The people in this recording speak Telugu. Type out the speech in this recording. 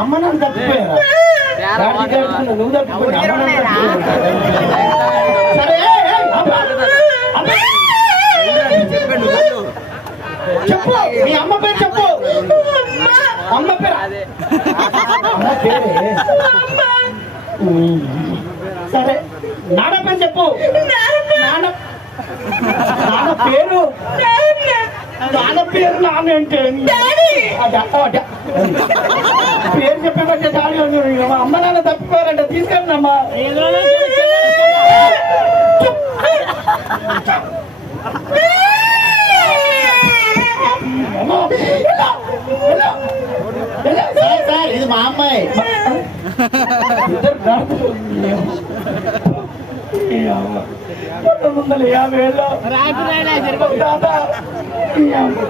అమ్మ నాన్న తప్పిపోయారా? నువ్వు తప్పిపోయా? సరే చెప్పు, మీ అమ్మ పేరు చెప్పు. అమ్మ పేరు అమ్మ పేరే. సరే నాన్న పేరు చెప్పు. నాన్న పేరు నాన్న పేరు నాన్న అంటే పేరు చెప్పేమంటే డాడీ అమ్మ నాన్న తప్పిపోయారంట. తీసుకెళ్ళండి అమ్మా. సార్ ఇది మా అమ్మాయి. $50,000